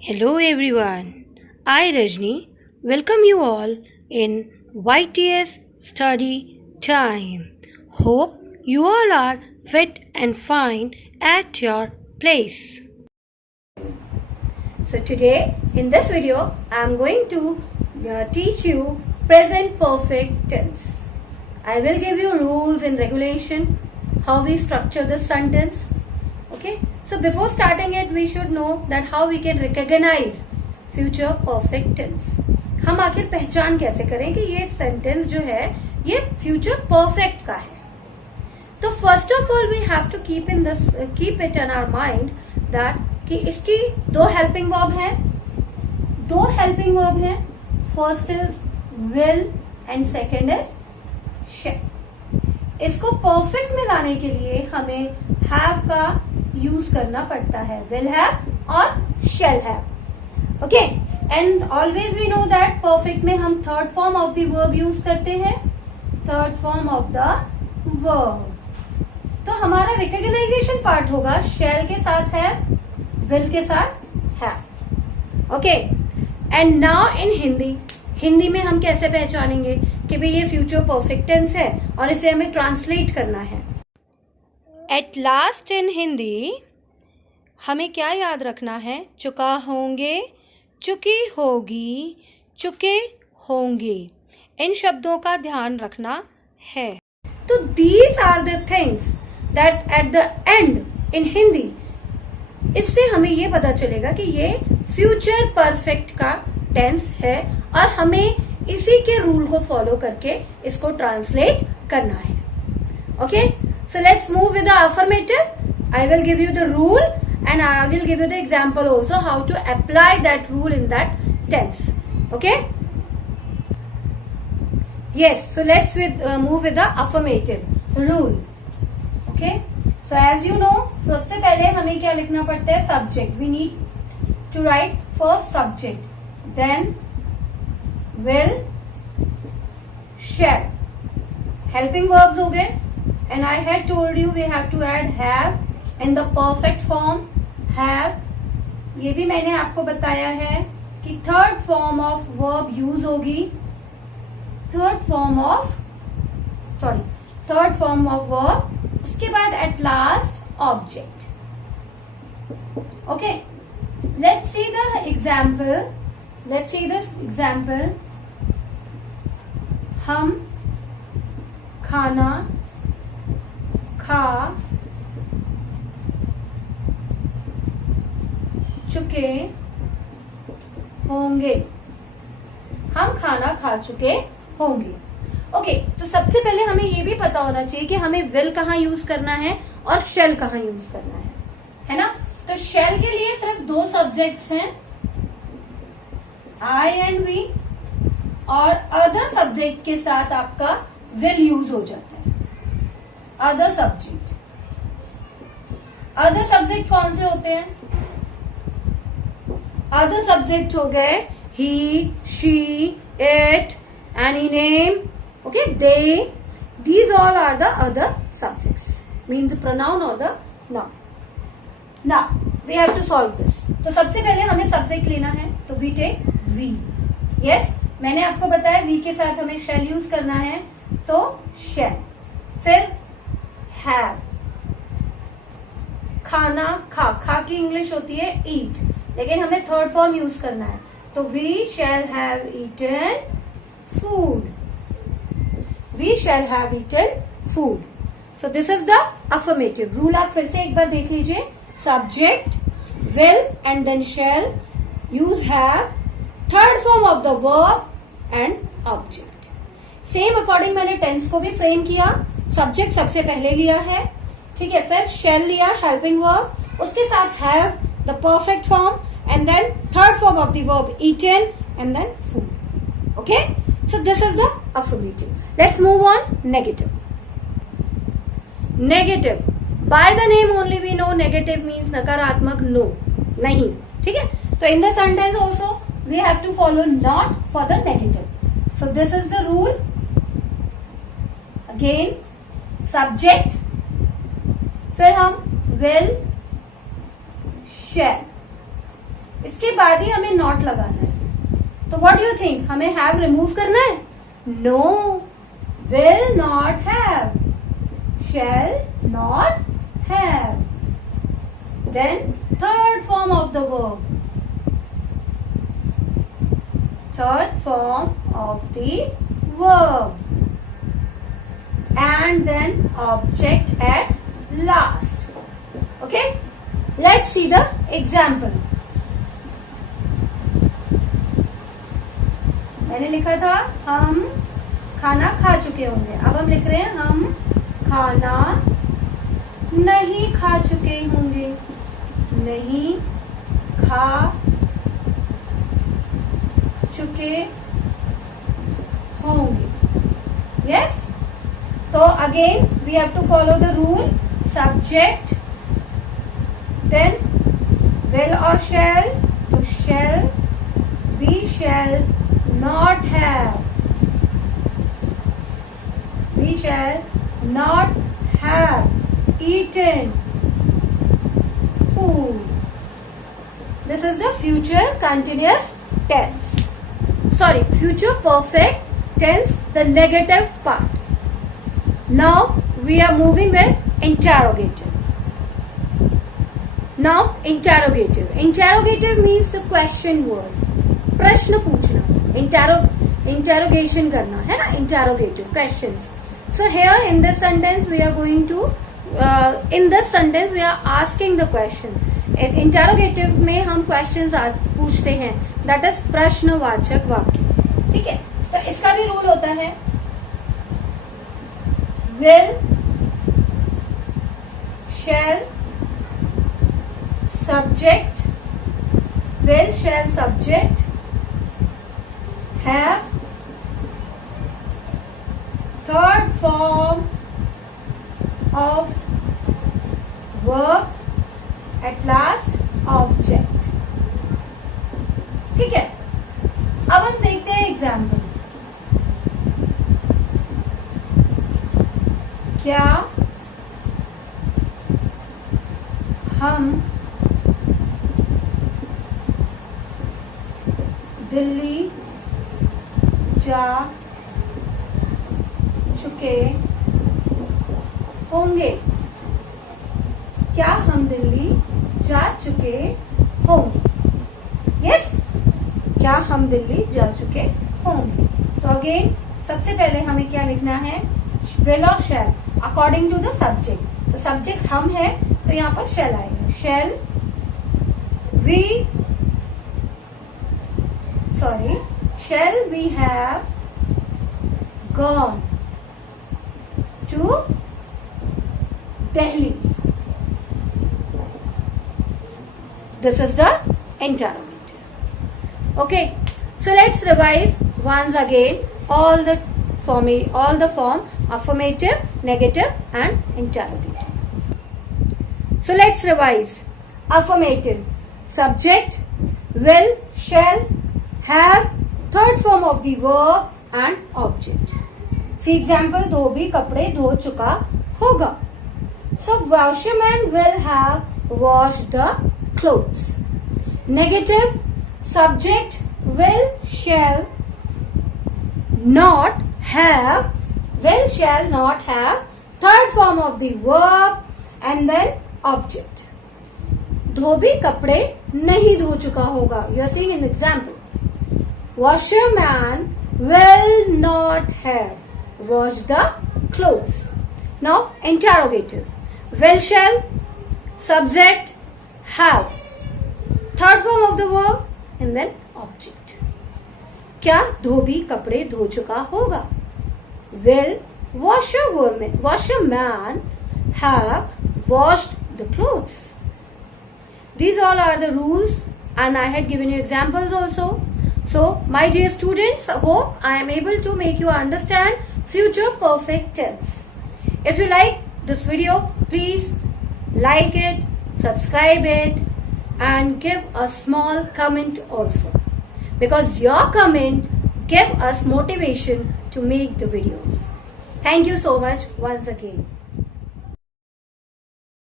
Hello everyone. I Rajni welcome you all in YTS study time. Hope you all are fit and fine at your place. So today in this video I am going to teach you present perfect tense. I will give you rules and regulation how we structure the sentence. Okay, so before starting it we should know that how we can recognize future perfect tense. हम आखिर पहचान कैसे करें कि ये sentence जो है ये फ्यूचर परफेक्ट का है. तो first of all we have to keep it in our mind that कि इसकी दो हेल्पिंग वर्ब है. First is will and second is shall. इसको परफेक्ट में लाने के लिए हमें हैव का यूज करना पड़ता है. विल हैव और shall have. Okay, and always we know that perfect में हम third form of the verb use करते हैं. Third form of the verb. तो हमारा रिकॉग्नाइजेशन पार्ट होगा शैल के साथ हैव, विल के साथ have. Okay, and now in Hindi में हम कैसे पहचानेंगे कि भाई ये फ्यूचर परफेक्ट टेंस है और इसे हमें ट्रांसलेट करना है. एट लास्ट इन हिंदी हमें क्या याद रखना है? चुका होंगे, चुकी होगी, चुके होंगे. इन शब्दों का ध्यान रखना है. तो these are the things that at the end in Hindi, इससे हमें ये पता चलेगा कि ये फ्यूचर परफेक्ट का टेंस है और हमें इसी के रूल को फॉलो करके इसको ट्रांसलेट करना है. Okay, so let's move with the affirmative. I will give you the rule and I will give you the example also how to apply that rule in that tense. Okay? Yes, so let's move with the affirmative rule. Okay? So as you know, सबसे पहले हमें क्या लिखना पड़ता है? Subject. We need to write first subject, then will, shall. Helping verbs हो गए. And I had told you we have to add have in the perfect form. Have, ये भी मैंने आपको बताया है कि third form of verb use होगी. थर्ड फॉर्म ऑफ वर्ब, उसके बाद at last object. Okay, let's see the example. हम खाना खा चुके होंगे. हम खाना खा चुके होंगे. ओके, तो सबसे पहले हमें ये भी पता होना चाहिए कि हमें विल कहाँ यूज करना है और शेल कहाँ यूज करना है ना. तो शेल के लिए सिर्फ दो सब्जेक्ट्स हैं, आई एंड वी, और अदर सब्जेक्ट के साथ आपका विल यूज हो जाता है. अदर सब्जेक्ट कौन से होते हैं? अदर सब्जेक्ट हो गए he, she, it, any name. Okay, they, these all are the other subjects, means pronoun और the noun. Now we have to solve this. तो सबसे पहले हमें सब्जेक्ट लेना है, तो वी टेक वी. यस, मैंने आपको बताया वी के साथ हमें शैल यूज करना है, तो शैल. फिर हैव, खाना खा की इंग्लिश होती है ईट, लेकिन हमें थर्ड फॉर्म यूज करना है, तो we shall have eaten food. So this is the affirmative rule. आप फिर से एक बार देख लीजिए. Subject, will and then shall, use have, third form of the verb and object. Same according मैंने टेंस को भी फ्रेम किया. सब्जेक्ट सबसे पहले लिया है, ठीक है, फिर शेल लिया हेल्पिंग वर्ब, उसके साथ have the perfect form and then third form of the verb eaten and then food. Okay, so this is the affirmative. Let's move on negative. By the name only we know negative means नकारात्मक, no, नहीं. ठीक है, तो in the sentence also we have to follow not for the negative. So this is the rule. Again subject, फिर हम will, शैल, इसके बाद ही हमें नॉट लगाना है। तो व्हाट डू यू थिंक, हमें हैव रिमूव करना है? No, will not have, shall not have. Then third form of the verb, third form of the verb, and then object at last. Okay, let's see the example. मैंने लिखा था हम खाना खा चुके होंगे, अब हम लिख रहे हैं हम खाना नहीं खा चुके होंगे, नहीं खा चुके होंगे। यस, तो again we have to follow the rule, subject then will और शैल, तो shall, we shall not have, we shall not have eaten food. This is the future continuous tense. Sorry, future perfect tense, the negative part. Now we are moving with interrogative. Now interrogative. Interrogative means the question words. प्रश्न पूछना, interrogation करना है ना, interrogative questions. So here in this sentence we are going to in this sentence we are asking the question. Interrogative में हम questions पूछते हैं, that is प्रश्नवाचक वाक्य। ठीक है, तो इसका भी रूल होता है will shell subject, will shell subject have third form of verb at last object. ठीक है, अब हम देखते हैं एग्जाम्पल। क्या हम दिल्ली जा चुके होंगे? क्या हम दिल्ली जा चुके होंगे? यस, क्या हम दिल्ली जा चुके होंगे? तो अगेन सबसे पहले हमें क्या लिखना है, विल और shall according to the subject. तो सब्जेक्ट हम है तो यहाँ पर शैल आएगा, shall we have gone to Delhi. This is the interrogative. Okay, so let's revise once again all the form affirmative, negative, and interrogative. So let's revise. Affirmative, subject, will, shall, have, third form of the verb and object. See example, धोबी कपड़े धो चुका होगा. So washerman will have washed the clothes. Negative, subject, will, shall not have, third form of the verb and then object. धोबी कपड़े नहीं धो चुका होगा. You are seeing an example. Washerman will not have washed the clothes. Now interrogative. Will, shall, subject, have, third form of the verb and then object. क्या धोबी कपड़े धो चुका होगा? Will washerman have washed the clothes? These all are the rules and I had given you examples also. So my dear students, hope I am able to make you understand future perfect tense. If you like this video, please like it, subscribe it and give a small comment also, because your comment give us motivation to make the videos. Thank you so much once again.